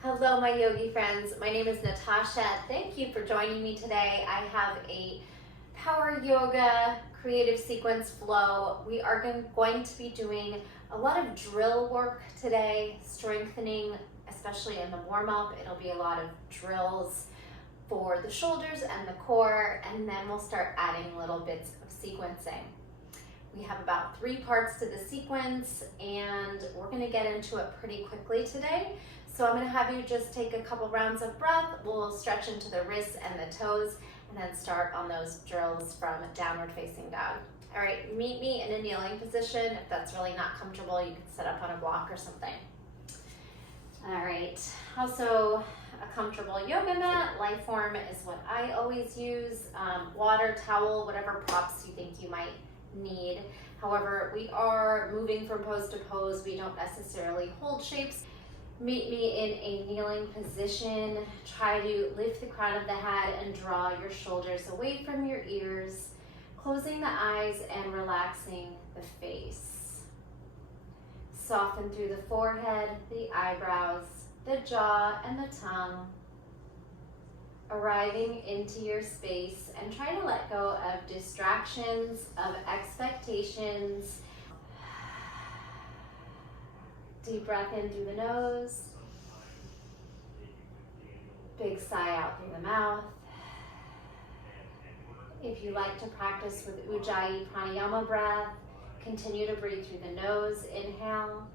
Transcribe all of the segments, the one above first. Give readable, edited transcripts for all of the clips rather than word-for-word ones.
Hello, my yogi friends. My name is Natasha. Thank you for joining me today. I have a power yoga creative sequence flow. We are going to be doing a lot of drill work today, strengthening, especially in the warm-up. It'll be a lot of drills for the shoulders and the core, and then we'll start adding little bits of sequencing. We have about 3 parts to the sequence, and we're going to get into it pretty quickly today. So I'm going to have you just take a couple rounds of breath. We'll stretch into the wrists and the toes, and then start on those drills from downward facing dog. All right, meet me in a kneeling position. If that's really not comfortable, you can sit up on a block or something. All right, also a comfortable yoga mat. Lifeform is what I always use. Water, towel, whatever props you think you might need. However, we are moving from pose to pose. We don't necessarily hold shapes. Meet me in a kneeling position. Try to lift the crown of the head and draw your shoulders away from your ears, closing the eyes and relaxing the face. Soften through the forehead, the eyebrows, the jaw, and the tongue. Arriving into your space, and try to let go of distractions, of expectations. Deep breath in through the nose. Big sigh out through the mouth. If you like to practice with Ujjayi pranayama breath, continue to breathe through the nose. Inhale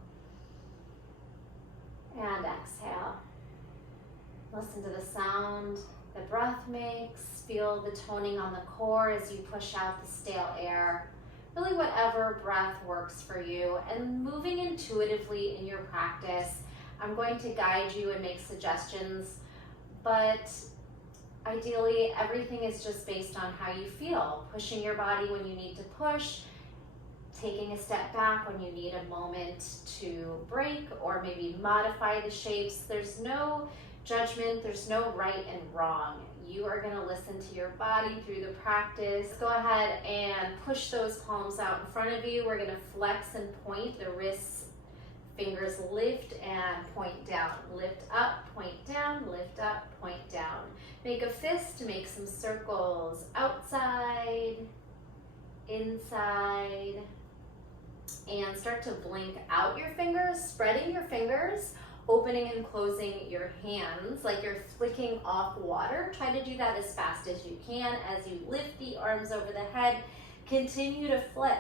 and exhale. Listen to the sound the breath makes. Feel the toning on the core as you push out the stale air. Really whatever breath works for you, and moving intuitively in your practice. I'm going to guide you and make suggestions, but ideally everything is just based on how you feel. Pushing your body when you need to push, taking a step back when you need a moment to break or maybe modify the shapes. There's no judgment, there's no right and wrong. You are going to listen to your body through the practice. Go ahead and push those palms out in front of you. We're going to flex and point the wrists, fingers lift and point down. Lift up, point down, lift up, point down. Make a fist, make some circles. Outside, inside, and start to blink out your fingers, spreading your fingers, opening and closing your hands like you're flicking off water. Try to do that as fast as you can as you lift the arms over the head. Continue to flick.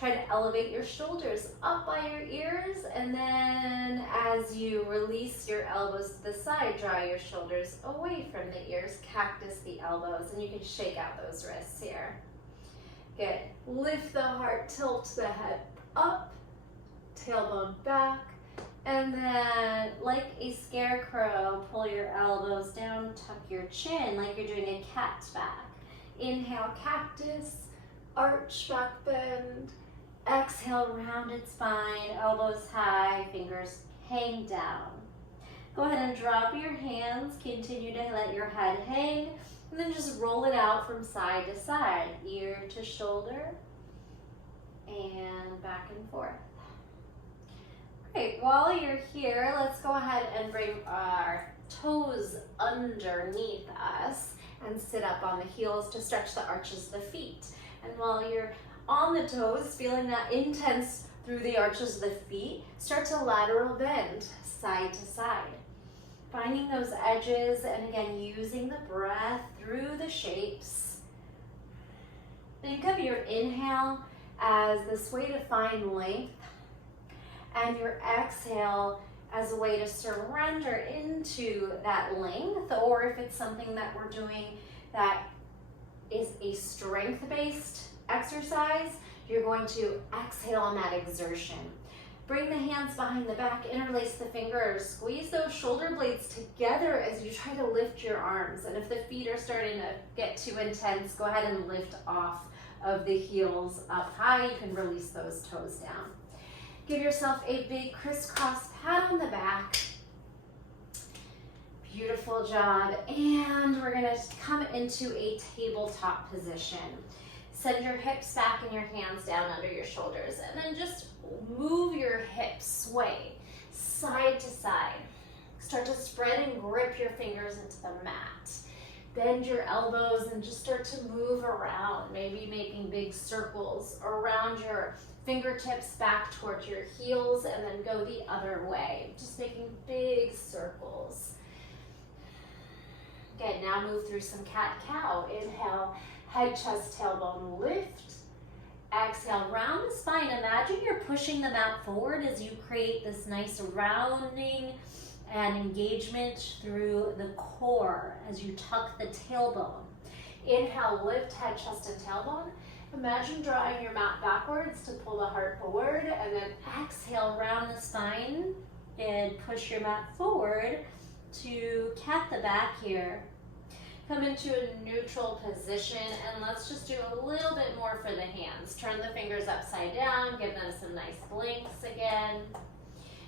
Try to elevate your shoulders up by your ears, and then as you release your elbows to the side, draw your shoulders away from the ears, cactus the elbows, and you can shake out those wrists here. Good. Lift the heart, tilt the head up, tailbone back. And then, like a scarecrow, pull your elbows down, tuck your chin like you're doing a cat's back. Inhale, cactus, arch, back bend. Exhale, rounded spine, elbows high, fingers hang down. Go ahead and drop your hands, continue to let your head hang, and then just roll it out from side to side, ear to shoulder, and back and forth. Okay, while you're here, let's go ahead and bring our toes underneath us and sit up on the heels to stretch the arches of the feet. And while you're on the toes, feeling that intense through the arches of the feet, start to lateral bend side to side. Finding those edges, and again, using the breath through the shapes. Think of your inhale as this way to find length, and your exhale as a way to surrender into that length, or if it's something that we're doing that is a strength-based exercise, you're going to exhale on that exertion. Bring the hands behind the back, interlace the fingers, squeeze those shoulder blades together as you try to lift your arms. And if the feet are starting to get too intense, go ahead and lift off of the heels up high. You can release those toes down. Give yourself a big crisscross pat on the back. Beautiful job. And we're gonna come into a tabletop position. Send your hips back and your hands down under your shoulders, and then just move your hips, sway side to side. Start to spread and grip your fingers into the mat. Bend your elbows and just start to move around, maybe making big circles around your fingertips back towards your heels, and then go the other way, just making big circles. Good, now move through some cat-cow. Inhale, head, chest, tailbone, lift. Exhale, round the spine. Imagine you're pushing the mat forward as you create this nice rounding and engagement through the core as you tuck the tailbone. Inhale, lift, head, chest, and tailbone. Imagine drawing your mat backwards to pull the heart forward, and then exhale, round the spine and push your mat forward to cat the back here. Come into a neutral position, and let's just do a little bit more for the hands. Turn the fingers upside down, give them some nice blinks again.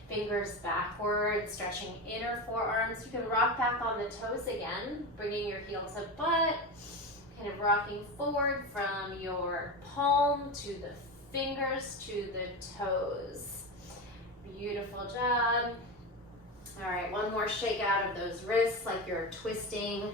Fingers backward, stretching inner forearms. You can rock back on the toes again, bringing your heel to butt, kind of rocking forward from your palm to the fingers to the toes. Beautiful job. All right, one more shake out of those wrists like you're twisting.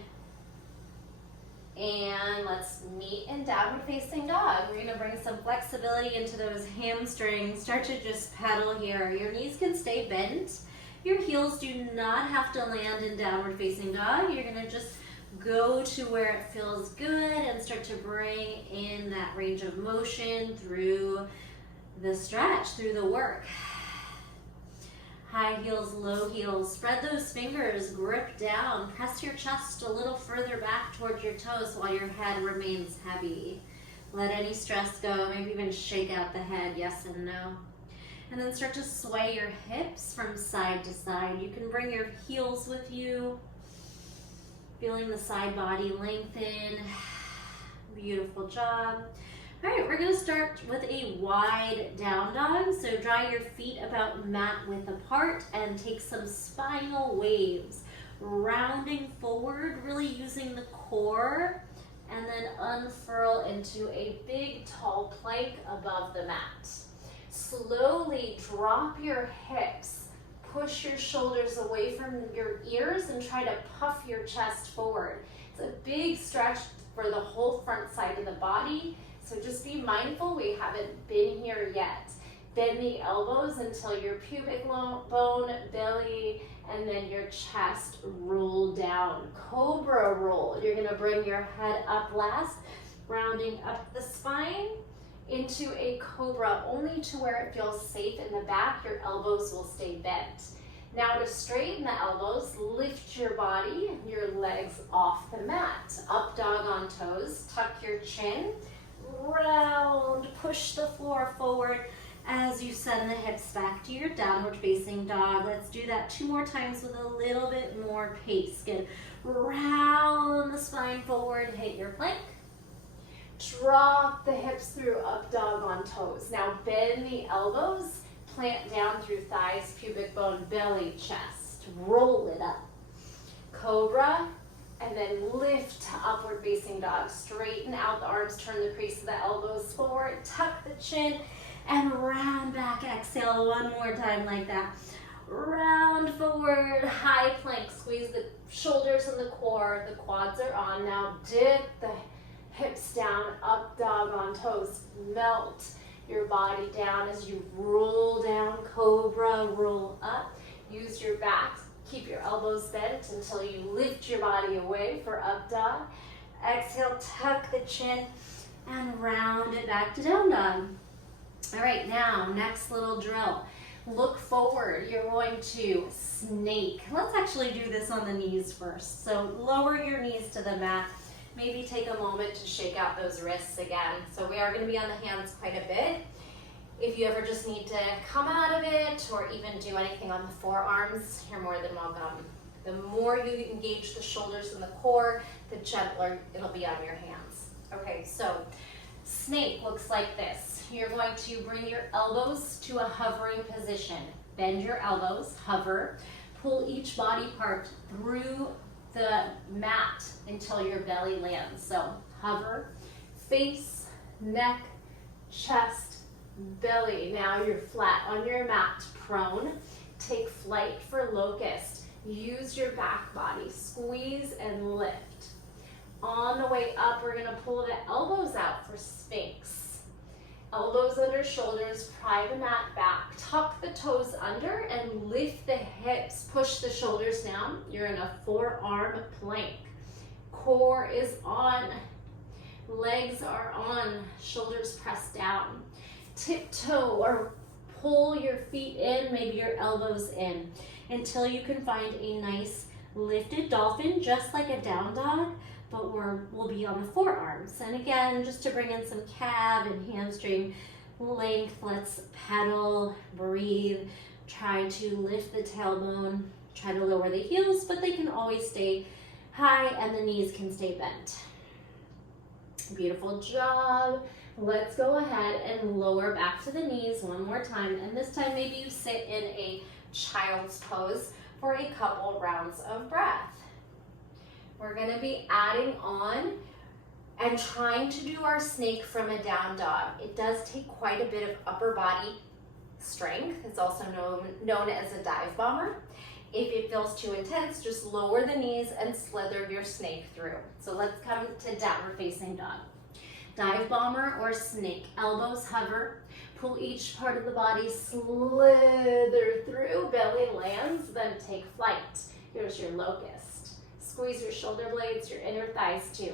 And let's meet in downward facing dog. We're gonna bring some flexibility into those hamstrings. Start to just pedal here. Your knees can stay bent. Your heels do not have to land in downward facing dog. You're gonna just go to where it feels good and start to bring in that range of motion through the stretch, through the work. High heels, low heels. Spread those fingers, grip down. Press your chest a little further back towards your toes while your head remains heavy. Let any stress go, maybe even shake out the head, yes and no. And then start to sway your hips from side to side. You can bring your heels with you. Feeling the side body lengthen. Beautiful job. All right, we're gonna start with a wide down dog. So draw your feet about mat width apart and take some spinal waves. Rounding forward, really using the core, and then unfurl into a big tall plank above the mat. Slowly drop your hips. Push your shoulders away from your ears and try to puff your chest forward. It's a big stretch for the whole front side of the body. So just be mindful, we haven't been here yet. Bend the elbows until your pubic bone, belly, and then your chest roll down. Cobra roll. You're gonna bring your head up last, rounding up the spine into a cobra, only to where it feels safe in the back. Your elbows will stay bent. Now to straighten the elbows, lift your body, your legs off the mat. Up dog on toes, tuck your chin. Round, push the floor forward as you send the hips back to your downward facing dog. Let's do that 2 more times with a little bit more pace. Good. Round the spine forward, hit your plank. Drop the hips through up dog on toes. Now bend the elbows, plant down through thighs, pubic bone, belly, chest. Roll it up. Cobra. And then lift to upward facing dog. Straighten out the arms, turn the crease of the elbows forward, tuck the chin, and round back. Exhale 1 more time like that. Round forward, high plank. Squeeze the shoulders and the core. The quads are on. Now dip the hips down, up dog on toes. Melt your body down as you roll down, cobra, roll up. Use your back. Keep your elbows bent until you lift your body away for up dog. Exhale, tuck the chin and round it back to down dog. All right, now next little drill. Look forward. You're going to snake. Let's actually do this on the knees first. So lower your knees to the mat. Maybe take a moment to shake out those wrists again. So we are going to be on the hands quite a bit. If you ever just need to come out of it or even do anything on the forearms, you're more than welcome. The more you engage the shoulders and the core, the gentler it'll be on your hands. Okay, so snake looks like this. You're going to bring your elbows to a hovering position. Bend your elbows, hover. Pull each body part through the mat until your belly lands. So hover, face, neck, chest, belly. Now you're flat on your mat, prone. Take flight for locust. Use your back body, squeeze and lift. On the way up, we're gonna pull the elbows out for Sphinx. Elbows under shoulders, pry the mat back, tuck the toes under and lift the hips, push the shoulders down. You're in a forearm plank. Core is on, legs are on, shoulders pressed down. Tiptoe or pull your feet in, maybe your elbows in, until you can find a nice lifted dolphin, just like a down dog, but we'll be on the forearms. And again, just to bring in some calf and hamstring length, let's pedal, breathe, try to lift the tailbone, try to lower the heels, but they can always stay high and the knees can stay bent. Beautiful job. Let's go ahead and lower back to the knees one more time. And this time maybe you sit in a child's pose for a couple rounds of breath. We're gonna be adding on and trying to do our snake from a down dog. It does take quite a bit of upper body strength. It's also known as a dive bomber. If it feels too intense, just lower the knees and slither your snake through. So let's come to downward facing dog. Dive bomber or snake. Elbows hover. Pull each part of the body, slither through, belly lands, then take flight. Here's your locust. Squeeze your shoulder blades, your inner thighs too.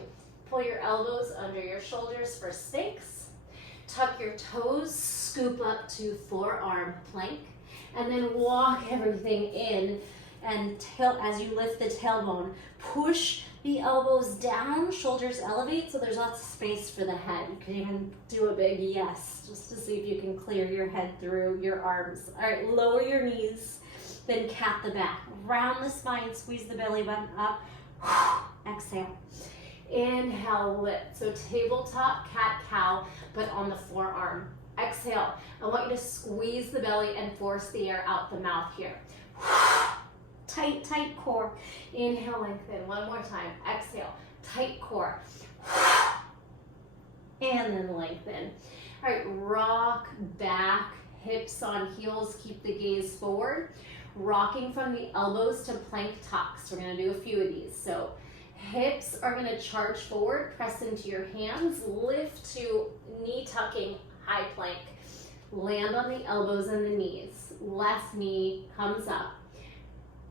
Pull your elbows under your shoulders for Sphinx. Tuck your toes, scoop up to forearm plank, and then walk everything in and as you lift the tailbone, push the elbows down, shoulders elevate, so there's lots of space for the head. You can even do a big yes, just to see if you can clear your head through your arms. All right, lower your knees, then cat the back. Round the spine, squeeze the belly button up. Exhale. Inhale, lift. So tabletop cat-cow, but on the forearm. Exhale. I want you to squeeze the belly and force the air out the mouth here. Tight, tight core. Inhale, lengthen. One more time. Exhale. Tight core. And then lengthen. All right, rock back, hips on heels. Keep the gaze forward. Rocking from the elbows to plank tucks. We're going to do a few of these. So hips are going to charge forward. Press into your hands. Lift to knee tucking, high plank. Land on the elbows and the knees. Left knee comes up.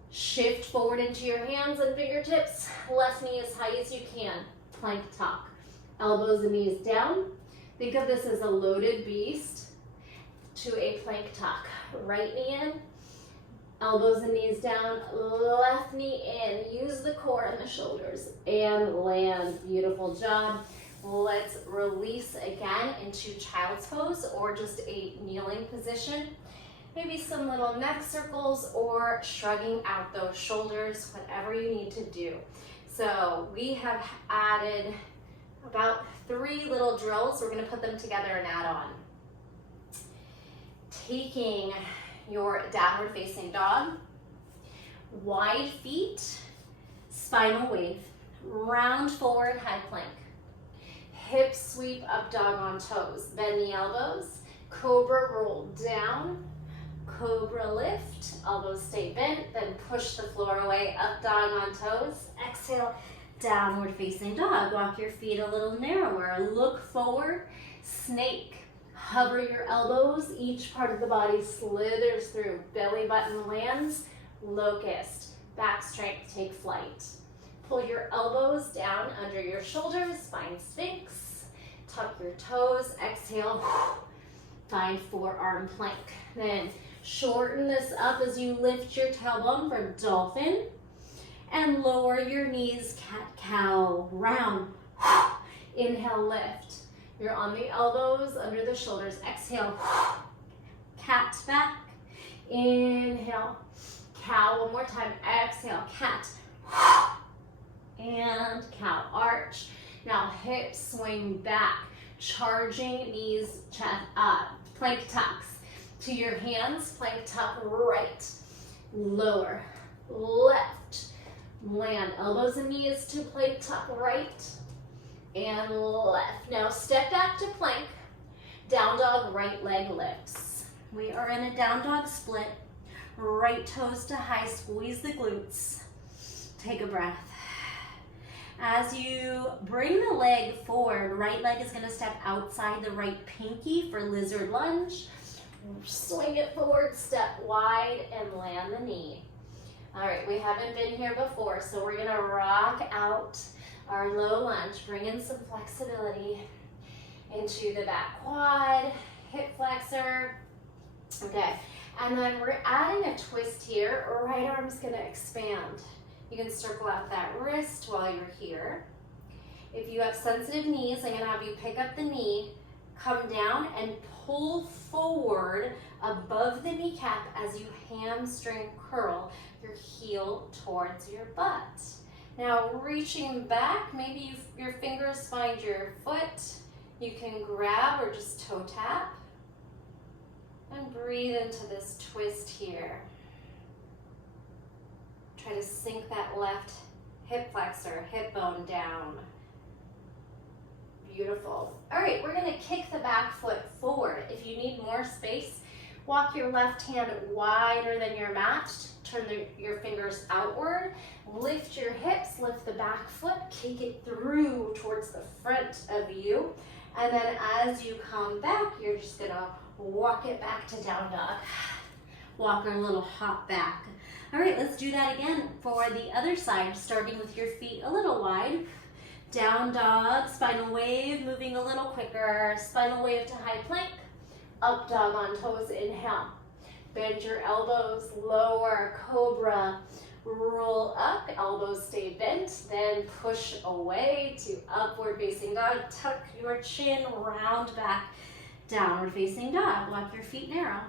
Shift forward into your hands and fingertips. Left knee as high as you can. Plank tuck. Elbows and knees down. Think of this as a loaded beast to a plank tuck. Right knee in. Elbows and knees down. Left knee in. Use the core and the shoulders. And land. Beautiful job. Let's release again into child's pose or just a kneeling position. Maybe some little neck circles or shrugging out those shoulders, whatever you need to do. So we have added about 3 little drills. We're going to put them together and add on. Taking your downward facing dog, wide feet, spinal wave, round forward head plank. Hips sweep up, dog on toes. Bend the elbows. Cobra roll down. Cobra lift. Elbows stay bent. Then push the floor away. Up dog on toes. Exhale. Downward facing dog. Walk your feet a little narrower. Look forward. Snake. Hover your elbows. Each part of the body slithers through. Belly button lands. Locust. Back strength. Take flight. Pull your elbows down under your shoulders, find Sphinx. Tuck your toes, exhale, find forearm plank. Then shorten this up as you lift your tailbone for dolphin. And lower your knees, cat-cow, round. Inhale, lift. You're on the elbows, under the shoulders. Exhale, cat back. Inhale, cow. One more time, exhale, cat. And cow, arch. Now hips swing back, charging knees, chest up, plank tucks. To your hands, plank tuck right, lower, left, land. Elbows and knees to plank tuck right and left. Now step back to plank, down dog, right leg lifts. We are in a down dog split. Right toes to high, squeeze the glutes. Take a breath. As you bring the leg forward, right leg is gonna step outside the right pinky for lizard lunge. Swing it forward, step wide, and land the knee. All right, we haven't been here before, so we're gonna rock out our low lunge. Bring in some flexibility into the back quad, hip flexor. Okay, and then we're adding a twist here. Right arm's gonna expand. You can circle out that wrist while you're here. If you have sensitive knees, I'm gonna have you pick up the knee, come down and pull forward above the kneecap as you hamstring curl your heel towards your butt. Now reaching back, maybe your fingers find your foot. You can grab or just toe tap. And breathe into this twist here. Try to sink that left hip flexor, hip bone down. Beautiful. All right, we're gonna kick the back foot forward. If you need more space, walk your left hand wider than your mat. Turn your fingers outward. Lift your hips, lift the back foot, kick it through towards the front of you. And then as you come back, you're just gonna walk it back to down dog. Walk our little hop back. All right, let's do that again for the other side, starting with your feet a little wide. Down dog, spinal wave, moving a little quicker. Spinal wave to high plank. Up dog on toes, inhale. Bend your elbows, lower, cobra. Roll up, elbows stay bent, then push away to upward facing dog. Tuck your chin, round back, downward facing dog. Walk your feet narrow.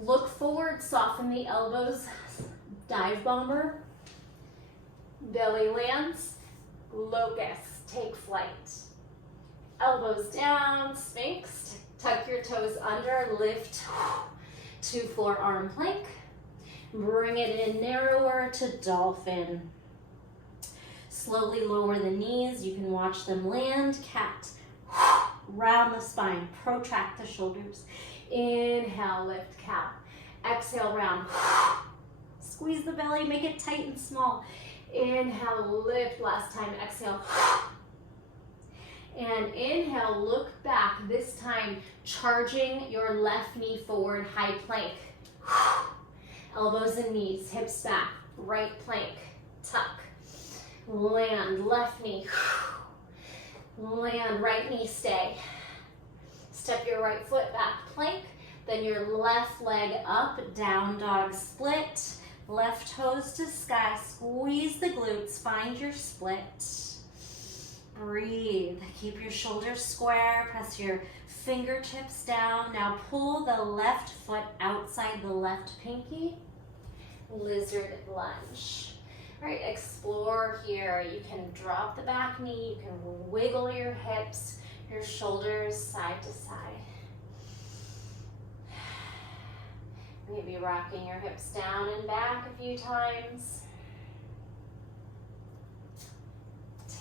Look forward, soften the elbows, dive bomber. Belly lands, locust, take flight. Elbows down, sphinx, tuck your toes under, lift to forearm plank. Bring it in narrower to dolphin. Slowly lower the knees. You can watch them land. Cat. Round the spine. Protract the shoulders. Inhale, lift cow. Exhale, round. Squeeze the belly. Make it tight and small. Inhale, lift. Last time, exhale. And inhale, look back. This time, charging your left knee forward, high plank. Elbows and knees, hips back, right plank, tuck, land, left knee, land, right knee, stay. Step your right foot back, plank, then your left leg up, down dog split, left toes to sky, squeeze the glutes, find your split. Breathe, keep your shoulders square, press your fingertips down. Now pull the left foot outside the left pinky. Lizard lunge. All right, explore here. You can drop the back knee. You can wiggle your hips, your shoulders side to side. Maybe rocking your hips down and back a few times.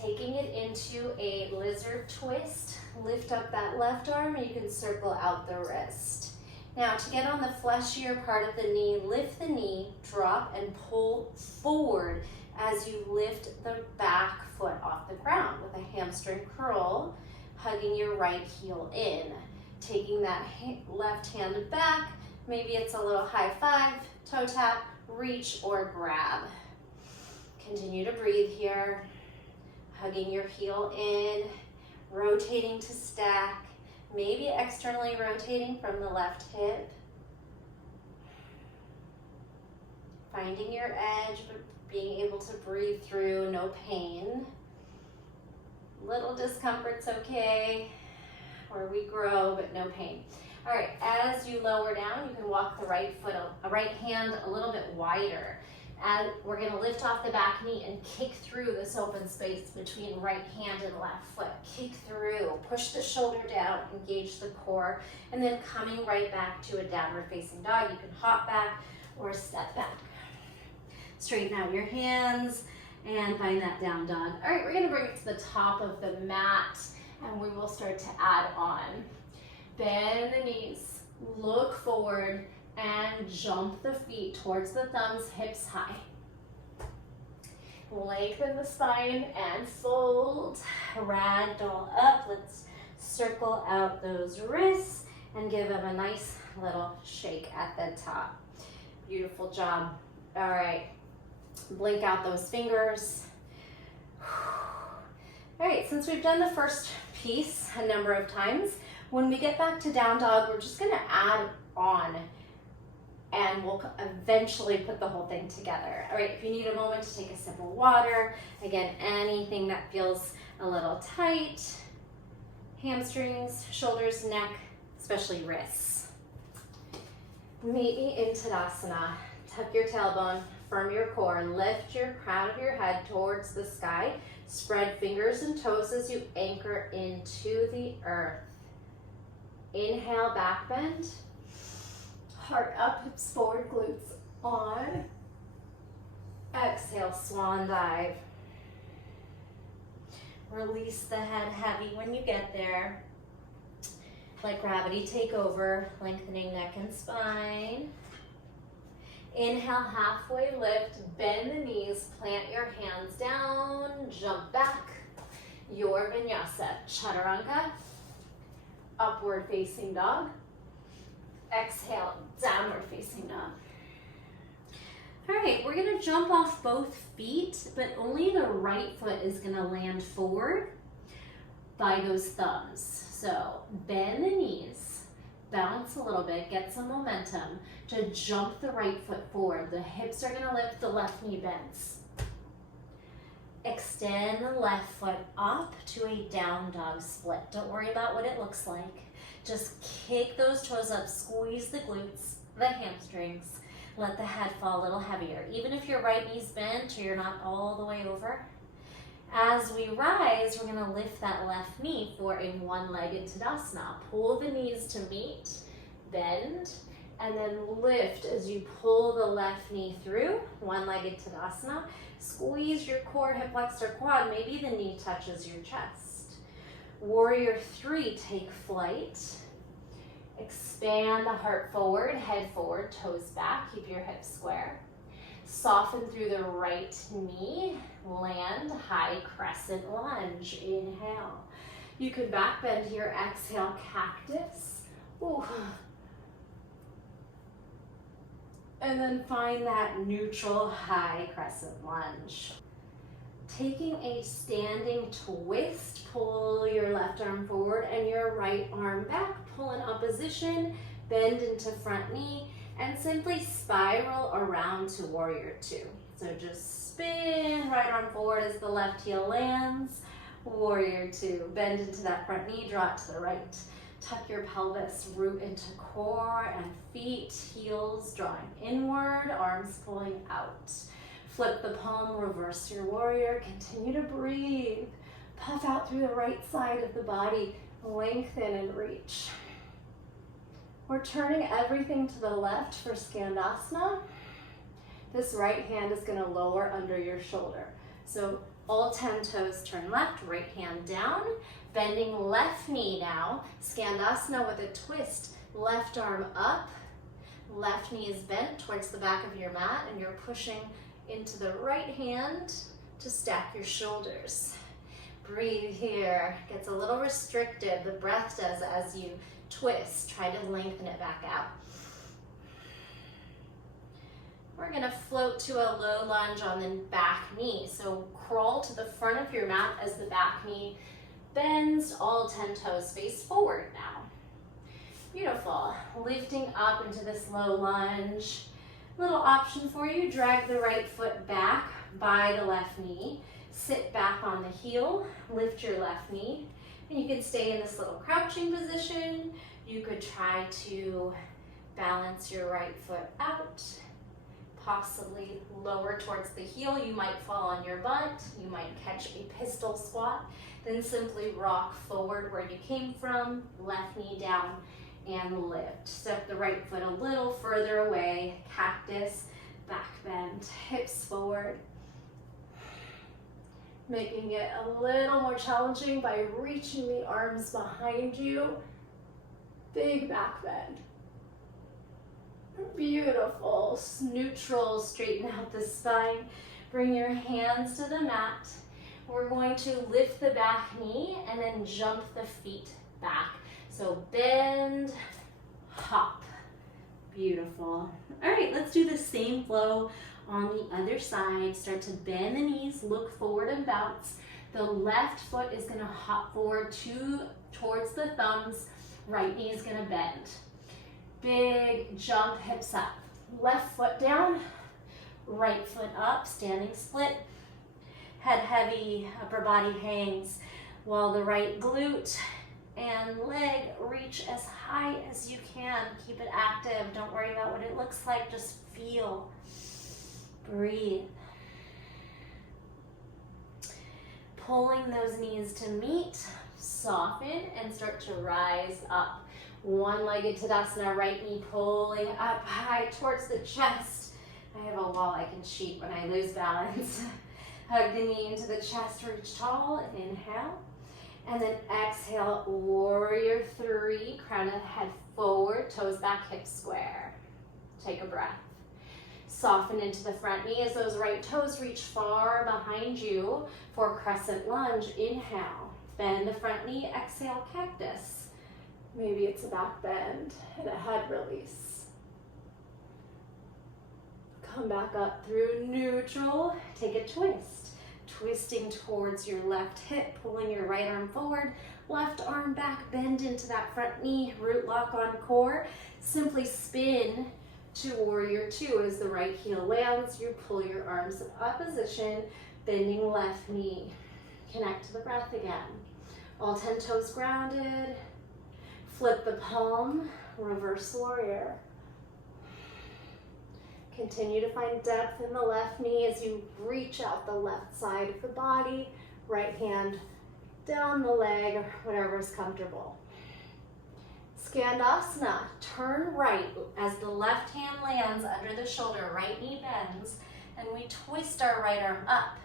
Taking it into a lizard twist. Lift up that left arm and you can circle out the wrist. Now to get on the fleshier part of the knee, lift the knee, drop and pull forward as you lift the back foot off the ground with a hamstring curl, hugging your right heel in. Taking that left hand back, maybe it's a little high five, toe tap, reach or grab. Continue to breathe here, hugging your heel in, rotating to stack, maybe externally rotating from the left hip. Finding your edge, but being able to breathe through, no pain. Little discomfort's okay, where we grow, but no pain. All right, as you lower down, you can walk the right hand a little bit wider. And we're gonna lift off the back knee and kick through this open space between right hand and left foot. Kick through, push the shoulder down, engage the core, and then coming right back to a downward facing dog. You can hop back or step back. Straighten out your hands and find that down dog. All right, we're gonna bring it to the top of the mat and we will start to add on. Bend the knees, look forward, and jump the feet towards the thumbs, hips high. Lengthen the spine and fold. Ragdoll up. Let's circle out those wrists and give them a nice little shake at the top. Beautiful job. All right, blink out those fingers. All right, since we've done the first piece a number of times, when we get back to down dog, we're just gonna add on and we'll eventually put the whole thing together. All right, if you need a moment to take a sip of water, again, anything that feels a little tight, hamstrings, shoulders, neck, especially wrists. Meet me in Tadasana. Tuck your tailbone, firm your core, lift your crown of your head towards the sky, spread fingers and toes as you anchor into the earth. Inhale, back bend. Heart up, hips forward, glutes on. Exhale, swan dive. Release the head heavy when you get there. Let gravity take over, lengthening neck and spine. Inhale, halfway lift, bend the knees, plant your hands down, jump back. Your vinyasa, chaturanga, upward facing dog. Exhale, downward facing dog. All right, we're gonna jump off both feet, but only the right foot is gonna land forward by those thumbs. So bend the knees, bounce a little bit, get some momentum to jump the right foot forward. The hips are gonna lift, the left knee bends. Extend the left foot up to a down dog split. Don't worry about what it looks like. Just kick those toes up, squeeze the glutes, the hamstrings. Let the head fall a little heavier. Even if your right knee's bent or you're not all the way over. As we rise, we're gonna lift that left knee for a one-legged Tadasana. Pull the knees to meet, bend, and then lift as you pull the left knee through, one-legged Tadasana. Squeeze your core, hip flexor, quad. Maybe the knee touches your chest. Warrior 3, take flight. Expand the heart forward, head forward, toes back. Keep your hips square. Soften through the right knee. Land, high crescent lunge. Inhale. You can back bend here. Exhale, cactus. Ooh. And then find that neutral high crescent lunge. Taking a standing twist, pull your left arm forward and your right arm back. Pull in opposition, bend into front knee, and simply spiral around to warrior 2. So just spin right arm forward as the left heel lands. Warrior 2, bend into that front knee, draw it to the right. Tuck your pelvis, root into core and feet, heels drawing inward, arms pulling out. Flip the palm, reverse your warrior, continue to breathe. Puff out through the right side of the body, lengthen and reach. We're turning everything to the left for Skandasana. This right hand is gonna lower under your shoulder. So all 10 toes turn left, right hand down, bending left knee now. Skandasana with a twist, left arm up, left knee is bent towards the back of your mat and you're pushing into the right hand to stack your shoulders. Breathe here. Gets a little restrictive, the breath does as you twist. Try to lengthen it back out. We're gonna float to a low lunge on the back knee. So crawl to the front of your mat as the back knee bends, all 10 toes face forward now. Beautiful. Lifting up into this low lunge. Little option for you, drag the right foot back by the left knee. Sit back on the heel, lift your left knee, and you can stay in this little crouching position. You could try to balance your right foot out, possibly lower towards the heel. You might fall on your butt, you might catch a pistol squat, then simply rock forward where you came from, left knee down, and lift. Step the right foot a little further away, cactus, back bend, hips forward. Making it a little more challenging by reaching the arms behind you. Big back bend. Beautiful. Neutral, straighten out the spine. Bring your hands to the mat. We're going to lift the back knee and then jump the feet back. So bend, hop. Beautiful. All right, let's do the same flow on the other side. Start to bend the knees, look forward and bounce. The left foot is gonna hop forward towards the thumbs. Right knee is gonna bend. Big jump, hips up. Left foot down, right foot up, standing split. Head heavy, upper body hangs while the right glute and leg reach as high as you can. Keep it active. Don't worry about what it looks like. Just feel. Breathe. Pulling those knees to meet, soften, and start to rise up. One-legged Tadasana, right knee pulling up high towards the chest. I have a wall I can cheat when I lose balance. Hug the knee into the chest, reach tall, inhale. And then exhale, warrior three, crown of the head forward, toes back, hips square. Take a breath. Soften into the front knee as those right toes reach far behind you for crescent lunge. Inhale, bend the front knee, exhale, cactus. Maybe it's a back bend and a head release. Come back up through neutral, take a twist. Twisting towards your left hip, pulling your right arm forward, left arm back, bend into that front knee, root lock on core. Simply spin to warrior two as the right heel lands. You pull your arms in opposition, bending left knee. Connect to the breath again. All 10 toes grounded. Flip the palm, reverse warrior. Continue to find depth in the left knee as you reach out the left side of the body. Right hand down the leg, or whatever's comfortable. Skandasana, turn right as the left hand lands under the shoulder, right knee bends, and we twist our right arm up.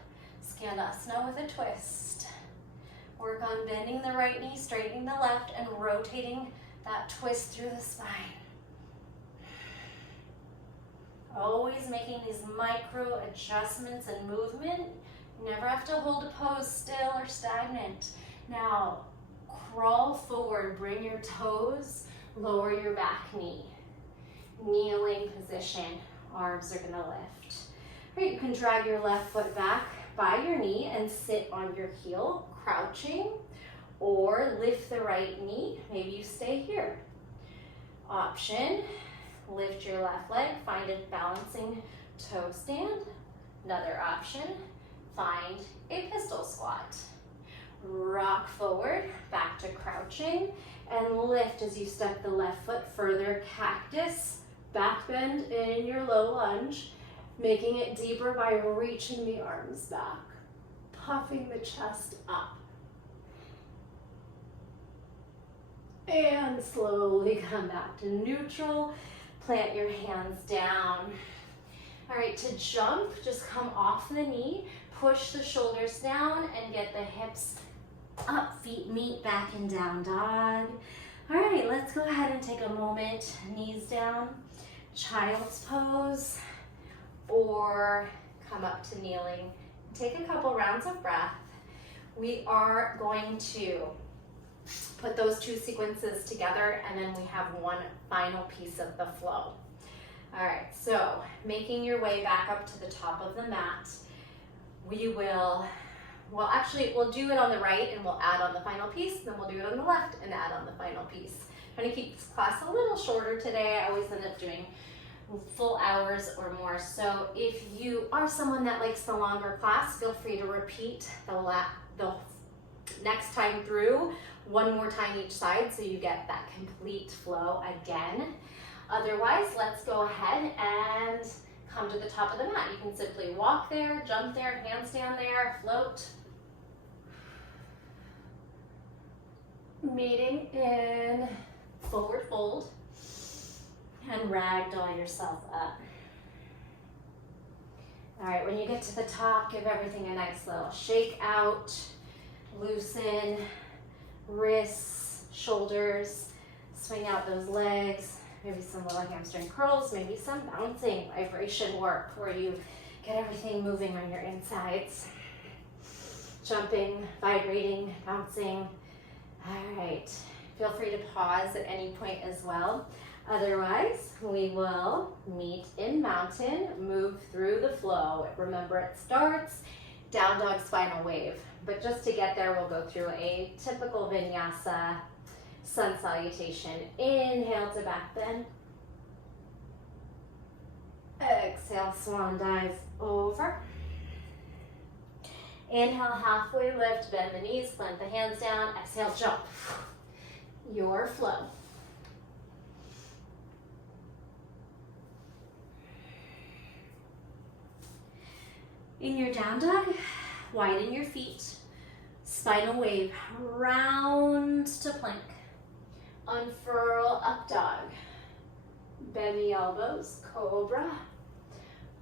Skandasana with a twist. Work on bending the right knee, straightening the left, and rotating that twist through the spine. Always making these micro adjustments and movement. You never have to hold a pose still or stagnant. Now, crawl forward, bring your toes, lower your back knee. Kneeling position, arms are gonna lift. All right, you can drag your left foot back by your knee and sit on your heel, crouching, or lift the right knee. Maybe you stay here. Option. Lift your left leg, find a balancing toe stand. Another option, find a pistol squat. Rock forward, back to crouching, and lift as you step the left foot further, cactus, back bend in your low lunge, making it deeper by reaching the arms back, puffing the chest up. And slowly come back to neutral. Plant your hands down. All right, to jump, just come off the knee, push the shoulders down, and get the hips up, feet meet back in down dog. All right, let's go ahead and take a moment, knees down, child's pose, or come up to kneeling. Take a couple rounds of breath. We are going to put those two sequences together, and then we have one final piece of the flow. All right, so making your way back up to the top of the mat, we will, well actually we'll do it on the right and we'll add on the final piece, then we'll do it on the left and add on the final piece. I'm gonna keep this class a little shorter today. I always end up doing full hours or more. So if you are someone that likes the longer class, feel free to repeat the next time through, one more time each side so you get that complete flow again. Otherwise, let's go ahead and come to the top of the mat. You can simply walk there, jump there, handstand there, float. Meeting in forward fold and ragdoll yourself up. All right, when you get to the top, give everything a nice little shake out, loosen wrists, shoulders, swing out those legs, maybe some little hamstring curls, maybe some bouncing vibration work where you get everything moving on your insides. Jumping, vibrating, bouncing. All right, feel free to pause at any point as well. Otherwise, we will meet in mountain, move through the flow. Remember, it starts down dog spinal wave, but just to get there, we'll go through a typical vinyasa sun salutation. Inhale to back bend. Exhale, swan dive over. Inhale, halfway lift, bend the knees, plant the hands down. Exhale, jump. Your flow. In your down dog, widen your feet, spinal wave, round to plank. Unfurl, up dog. Bend the elbows, cobra.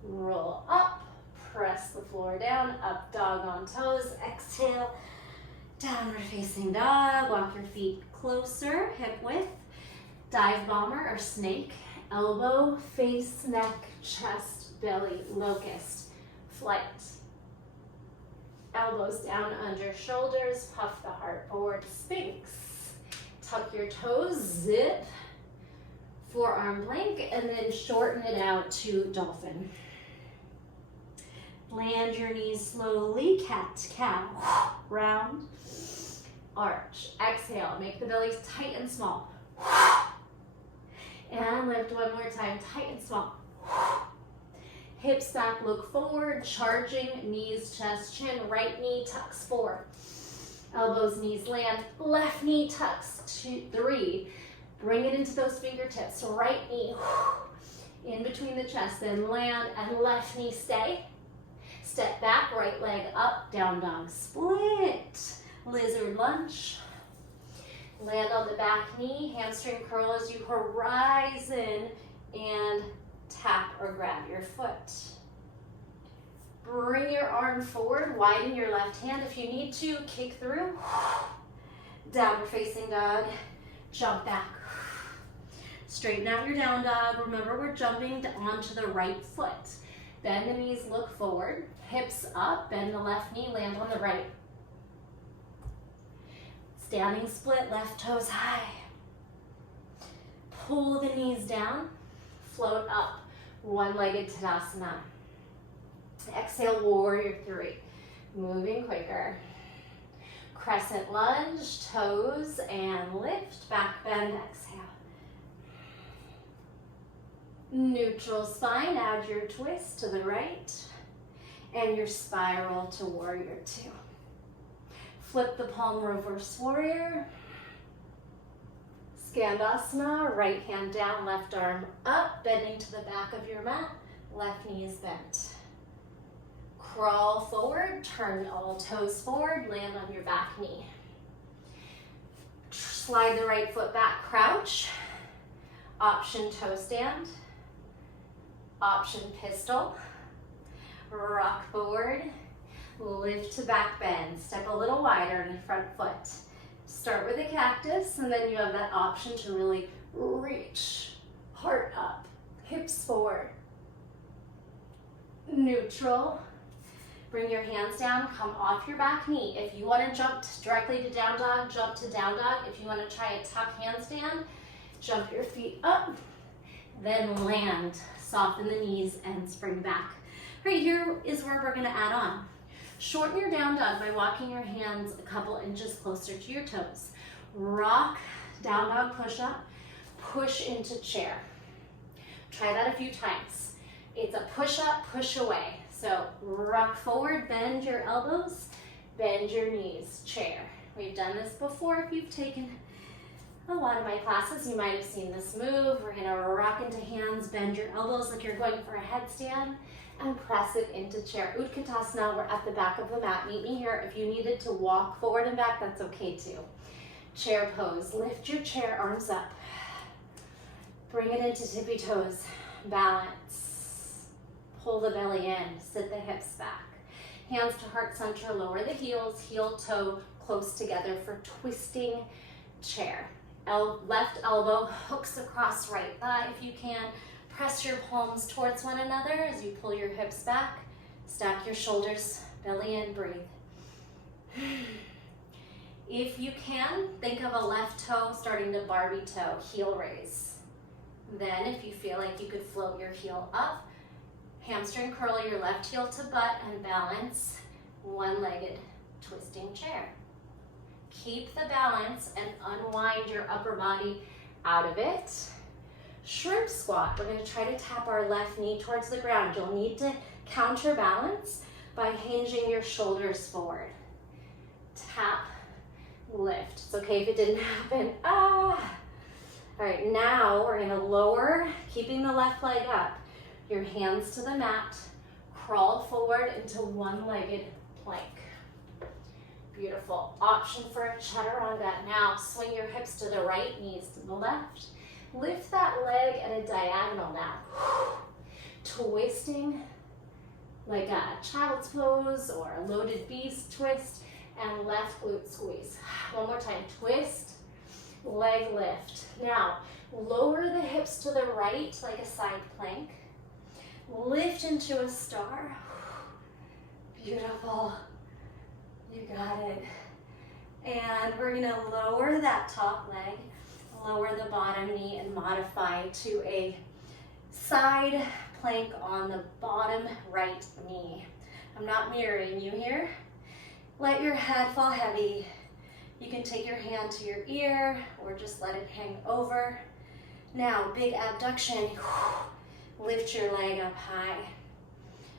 Roll up, press the floor down, up dog on toes. Exhale, downward facing dog. Walk your feet closer, hip width. Dive bomber or snake. Elbow, face, neck, chest, belly, locust. Flight. Elbows down under shoulders, puff the heart forward, Sphinx. Tuck your toes, zip. Forearm plank, and then shorten it out to dolphin. Land your knees slowly, cat, cow. Round, arch. Exhale, make the belly tight and small. And lift one more time, tight and small. Hips back, look forward, charging, knees, chest, chin, right knee tucks, 4. Elbows, knees land, left knee tucks, 2, 3. Bring it into those fingertips, right knee in between the chest, then land and left knee stay. Step back, right leg up, down dog split. Lizard lunge. Land on the back knee, hamstring curl as you horizon and tap or grab your foot. Bring your arm forward, widen your left hand if you need to, kick through. Downward facing dog, jump back. Straighten out your down dog. Remember, we're jumping onto the right foot. Bend the knees, look forward. Hips up, bend the left knee, land on the right. Standing split, left toes high. Pull the knees down, float up. One-legged Tadasana. Exhale, warrior 3. Moving quicker. Crescent lunge, toes, and lift. Back bend, exhale. Neutral spine, add your twist to the right. And your spiral to warrior 2. Flip the palm, reverse warrior. Skandasana, right hand down, left arm up, bending to the back of your mat, left knee is bent. Crawl forward, turn all toes forward, land on your back knee. Slide the right foot back, crouch. Option toe stand. Option pistol. Rock forward, lift to back bend. Step a little wider in the front foot. Start with a cactus, and then you have that option to really reach. Heart up, hips forward. Neutral. Bring your hands down, come off your back knee. If you want to jump directly to down dog, jump to down dog. If you want to try a tuck handstand, jump your feet up, then land. Soften the knees and spring back. Right here is where we're going to add on. Shorten your down dog by walking your hands a couple inches closer to your toes. Rock, down dog push up, push into chair. Try that a few times. It's a push up, push away. So rock forward, bend your elbows, bend your knees, chair. We've done this before. If you've taken a lot of my classes, you might have seen this move. We're gonna rock into hands, bend your elbows like you're going for a headstand, and press it into chair. Utkatasana, we're at the back of the mat. Meet me here. If you needed to walk forward and back, that's okay too. Chair pose, lift your chair, arms up. Bring it into tippy toes, balance. Pull the belly in, sit the hips back. Hands to heart center, lower the heels, heel toe close together for twisting chair. Left elbow hooks across right thigh if you can. Press your palms towards one another as you pull your hips back. Stack your shoulders, belly in, breathe. If you can, think of a left toe starting to Barbie toe, heel raise. Then if you feel like you could float your heel up, hamstring curl your left heel to butt and balance one-legged twisting chair. Keep the balance and unwind your upper body out of it. Shrimp squat, we're going to try to tap our left knee towards the ground. You'll need to counterbalance by hinging your shoulders forward. Tap, lift. It's okay if it didn't happen. All right, now we're going to lower, keeping the left leg up. Your hands to the mat. Crawl forward into one-legged plank. Beautiful. Option for a chaturanga. Now swing your hips to the right, knees to the left. Lift that leg at a diagonal now. Twisting like a child's pose or a loaded beast twist, and left glute squeeze. One more time. Twist, leg lift. Now lower the hips to the right like a side plank. Lift into a star. Beautiful. You got it. And we're gonna lower that top leg, lower the bottom knee, and modify to a side plank on the bottom right knee. I'm not mirroring you here. Let your head fall heavy. You can take your hand to your ear or just let it hang over. Now, big abduction. Lift your leg up high.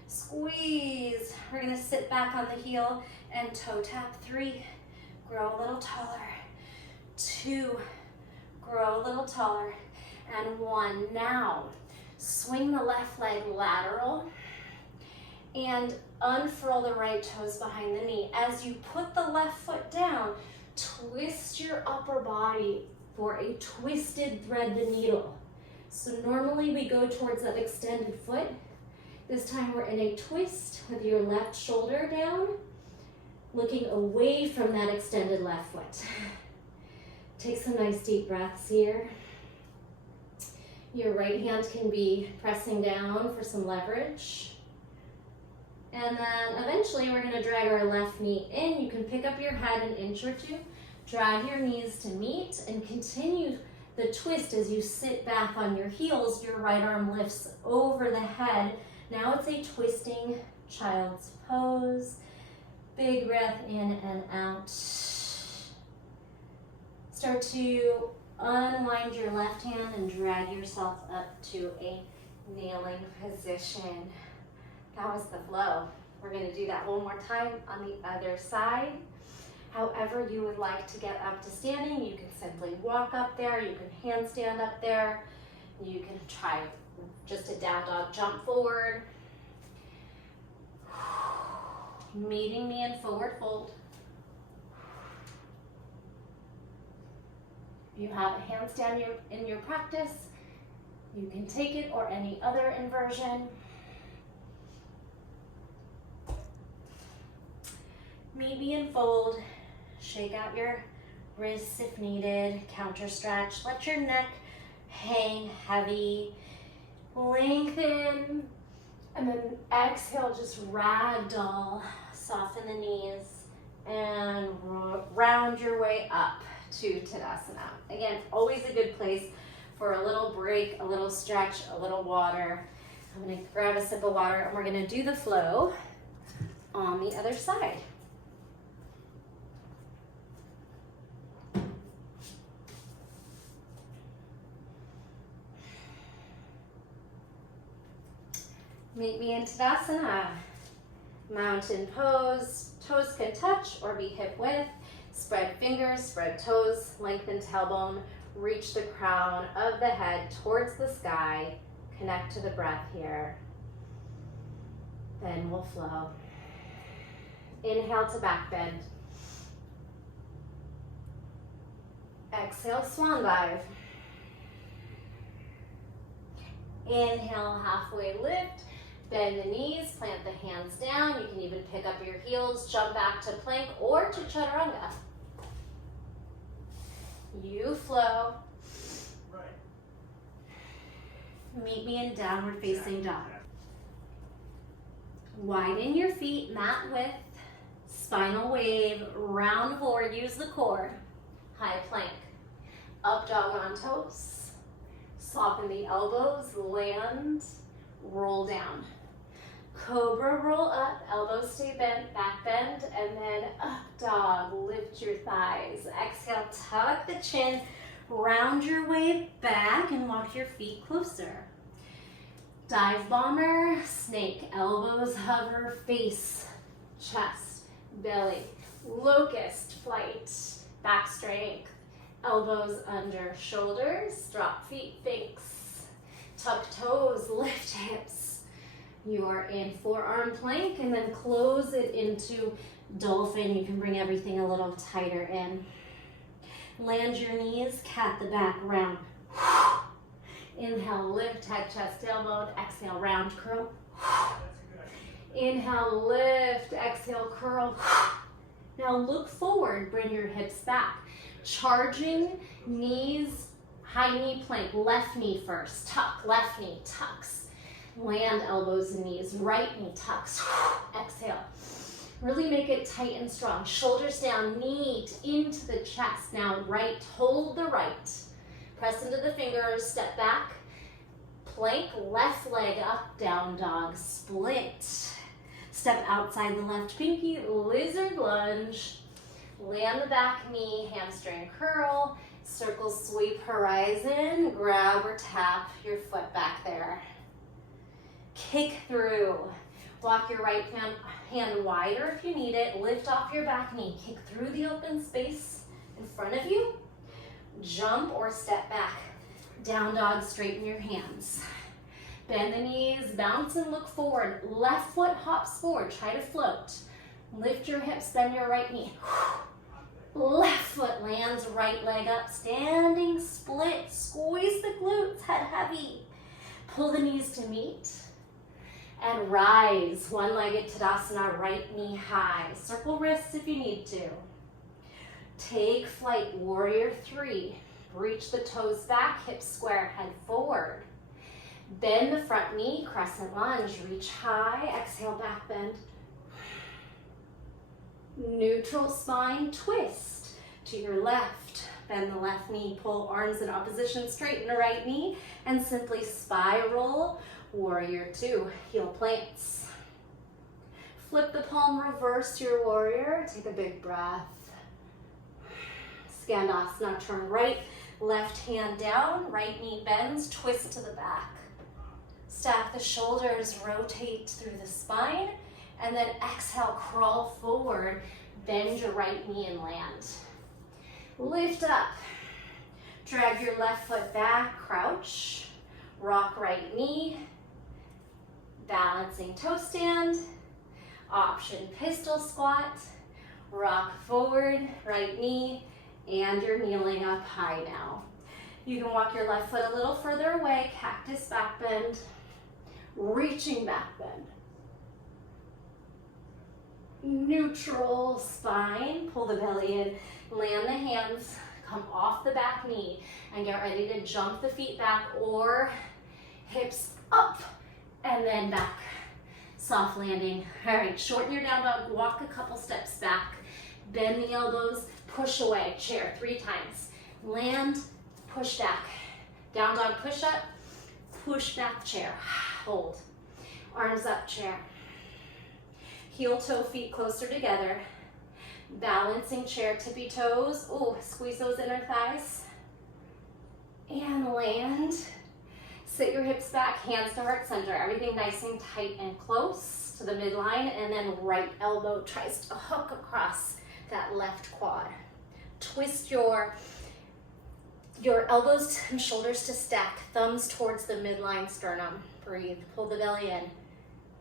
Squeeze. We're gonna sit back on the heel and toe tap. 3, grow a little taller. 2, grow a little taller. And 1. Now, swing the left leg lateral and unfurl the right toes behind the knee. As you put the left foot down, twist your upper body for a twisted thread the needle. So normally we go towards that extended foot. This time we're in a twist with your left shoulder down, looking away from that extended left foot. Take some nice deep breaths here. Your right hand can be pressing down for some leverage. And then eventually we're gonna drag our left knee in. You can pick up your head an inch or 2, drag your knees to meet, and continue the twist as you sit back on your heels. Your right arm lifts over the head. Now it's a twisting child's pose. Big breath in and out. Start to unwind your left hand and drag yourself up to a kneeling position. That was the flow. We're going to do that one more time on the other side. However you would like to get up to standing, you can simply walk up there, you can handstand up there, you can try just a down dog jump forward. Meeting me in forward fold. You have a handstand in your practice, you can take it or any other inversion. Meet me in fold. Shake out your wrists if needed. Counter stretch. Let your neck hang heavy. Lengthen. And then exhale, just ragdoll. Soften the knees. And round your way up to Tadasana. Again, always a good place for a little break, a little stretch, a little water. I'm going to grab a sip of water and we're going to do the flow on the other side. Meet me in Tadasana. Mountain pose. Toes can touch or be hip width. Spread fingers, spread toes, lengthen tailbone. Reach the crown of the head towards the sky. Connect to the breath here. Then we'll flow. Inhale to back bend. Exhale, swan dive. Inhale, halfway lift. Bend the knees, plant the hands down. You can even pick up your heels, jump back to plank or to chaturanga. You flow. Meet me in downward facing dog. Widen your feet, mat width, spinal wave, round forward, use the core. High plank. Up dog on toes. Soften the elbows, land, roll down. Cobra, roll up, elbows stay bent, back bend, and then up dog, lift your thighs. Exhale, tuck the chin, round your way back and walk your feet closer. Dive bomber, snake, elbows hover, face, chest, belly, locust flight, back strength, elbows under shoulders, drop feet, thanks. Tuck toes, lift hips. You're in forearm plank and then close it into dolphin. You can bring everything a little tighter in. Land your knees, cat the back, round. Inhale, lift, head, chest, tailbone. Exhale, round, curl. Inhale, lift, exhale, curl. Now look forward, bring your hips back. Charging knees, high knee plank, left knee first. Tuck, left knee, tucks. Land elbows and knees, right knee tucks. Exhale. Really make it tight and strong. Shoulders down, knee into the chest. Now right, hold the right. Press into the fingers, step back. Plank, left leg up, down dog, split. Step outside the left pinky, lizard lunge. Land the back knee, hamstring curl. Circle sweep horizon, grab or tap your foot back there. Kick through. Walk your right hand wider if you need it. Lift off your back knee. Kick through the open space in front of you. Jump or step back. Down dog, straighten your hands. Bend the knees, bounce and look forward. Left foot hops forward, try to float. Lift your hips, bend your right knee. Left foot lands, right leg up, standing split. Squeeze the glutes, head heavy. Pull the knees to meet. And rise, one-legged Tadasana, right knee high. Circle wrists if you need to. Take flight, warrior three. Reach the toes back, hips square, head forward. Bend the front knee, crescent lunge, reach high, exhale, back bend. Neutral spine, twist to your left. Bend the left knee, pull arms in opposition, straighten the right knee, and simply spiral, warrior two, heel plants. Flip the palm, reverse your warrior, take a big breath. Skandasana, turn right, left hand down, right knee bends, twist to the back. Stack the shoulders, rotate through the spine, and then exhale, crawl forward, bend your right knee and land. Lift up, drag your left foot back, crouch, rock right knee, balancing toe stand, option pistol squat, rock forward, right knee, and you're kneeling up high now. You can walk your left foot a little further away, cactus back bend, reaching back bend. Neutral spine, pull the belly in, land the hands, come off the back knee, and get ready to jump the feet back or hips up and then back. Soft landing. All right, shorten your down dog, walk a couple steps back, bend the elbows, push away, chair 3 times. Land, push back. Down dog, push up, push back, chair. Hold. Arms up, chair. Heel toe feet closer together. Balancing chair, tippy toes. Oh, squeeze those inner thighs. And land. Sit your hips back, hands to heart center. Everything nice and tight and close to the midline. And then right elbow tries to hook across that left quad. Twist your elbows and shoulders to stack. Thumbs towards the midline sternum. Breathe. Pull the belly in.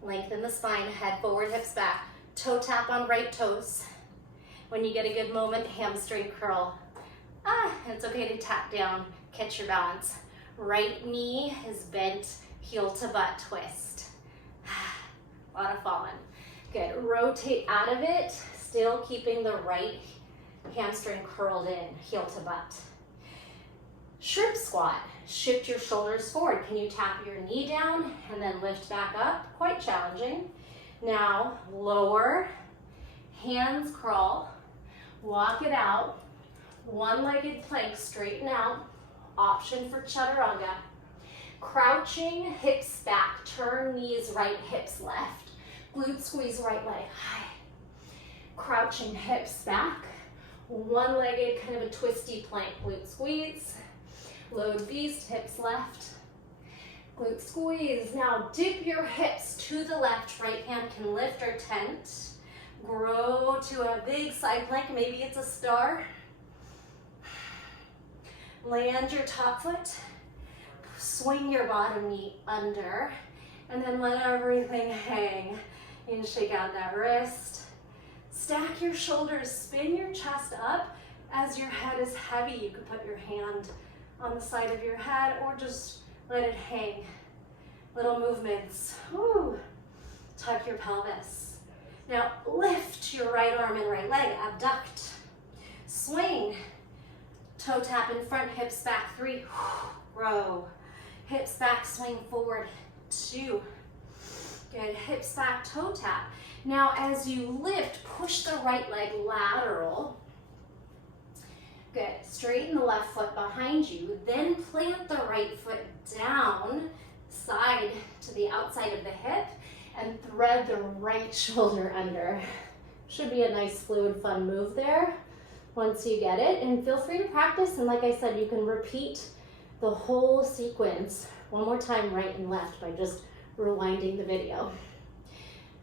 Lengthen the spine. Head forward, hips back. Toe tap on right toes. When you get a good moment, hamstring curl. It's okay to tap down. Catch your balance. Right knee is bent, heel to butt twist. A lot of falling. Good. Rotate out of it, still keeping the right hamstring curled in, heel to butt. Shrimp squat. Shift your shoulders forward. Can you tap your knee down and then lift back up? Quite challenging. Now lower, hands crawl, walk it out. One-legged plank, straighten out. Option for chaturanga. Crouching, hips back, turn knees right, hips left. Glute squeeze right leg high. Crouching, hips back. One-legged, kind of a twisty plank. Glute squeeze. Load beast, hips left. Glute squeeze. Now dip your hips to the left. Right hand can lift or tent. Grow to a big side plank. Maybe it's a star. Land your top foot. Swing your bottom knee under. And then let everything hang. You can shake out that wrist. Stack your shoulders. Spin your chest up as your head is heavy. You could put your hand on the side of your head or just let it hang. Little movements. Woo. Tuck your pelvis. Now lift your right arm and right leg, abduct. Swing. Toe tap in front, hips back, 3. Row. Hips back, swing forward, 2. Good, hips back, toe tap. Now as you lift, push the right leg lateral. Good, straighten the left foot behind you, then plant the right foot down, side to the outside of the hip, and thread the right shoulder under. Should be a nice fluid, fun move there once you get it. And feel free to practice, and like I said, you can repeat the whole sequence one more time, right and left, by just rewinding the video.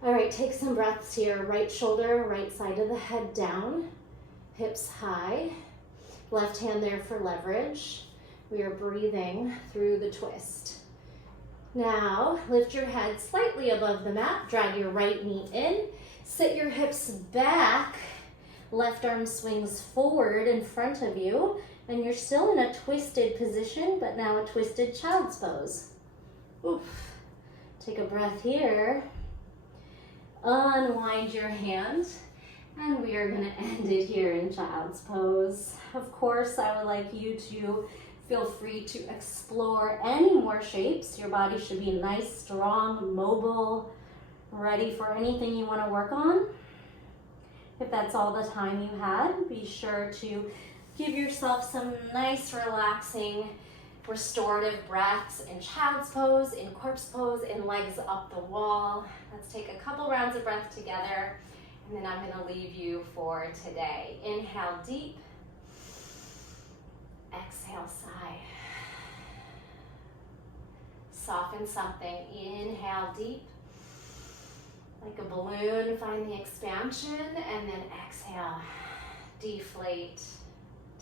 All right, take some breaths here. Right shoulder, right side of the head down, hips high. Left hand there for leverage. We are breathing through the twist. Now, lift your head slightly above the mat. Drag your right knee in. Sit your hips back. Left arm swings forward in front of you. And you're still in a twisted position, but now a twisted child's pose. Oof. Take a breath here. Unwind your hand. And we are going to end it here in child's pose. Of course, I would like you to feel free to explore any more shapes. Your body should be nice, strong, mobile, ready for anything you want to work on. If that's all the time you had, be sure to give yourself some nice, relaxing, restorative breaths in child's pose, in corpse pose, in legs up the wall. Let's take a couple rounds of breath together. And then I'm going to leave you for today. Inhale deep. Exhale, sigh. Soften something. Inhale deep. Like a balloon, find the expansion. And then exhale, deflate.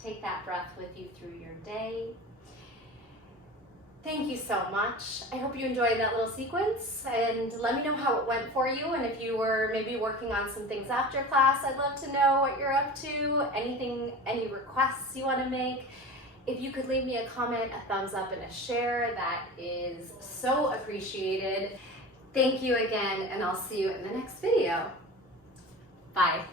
Take that breath with you through your day. Thank you so much. I hope you enjoyed that little sequence, and let me know how it went for you, and if you were maybe working on some things after class, I'd love to know what you're up to, any requests you want to make. If you could leave me a comment, a thumbs up, and a share, that is so appreciated. Thank you again, and I'll see you in the next video. Bye.